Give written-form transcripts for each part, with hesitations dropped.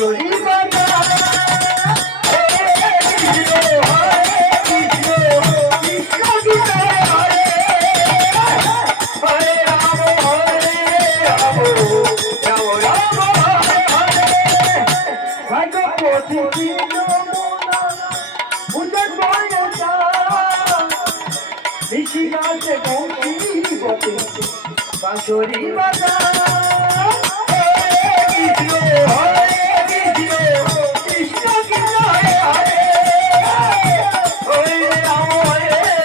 বাঁশরি বাজায় বাঁশরি বাজায় কৃষ্ণ হরে কৃষ্ণ কৃষ্ণ কৃষ্ণ হরে হরে হরে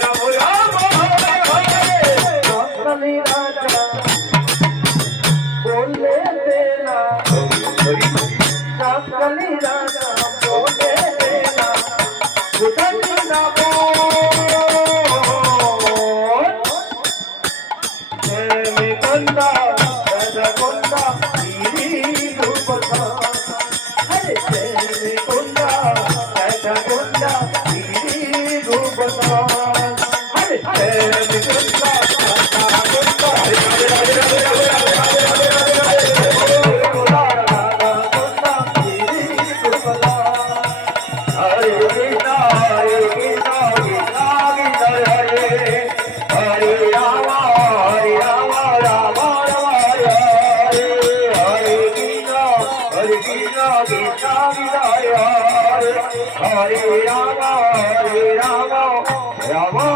রাম রাম রাম হরে হরে সকালে রাজা বললে তেরা সকালে রাজা বললে তেরা উঠনি নাম Hare Rama, Rama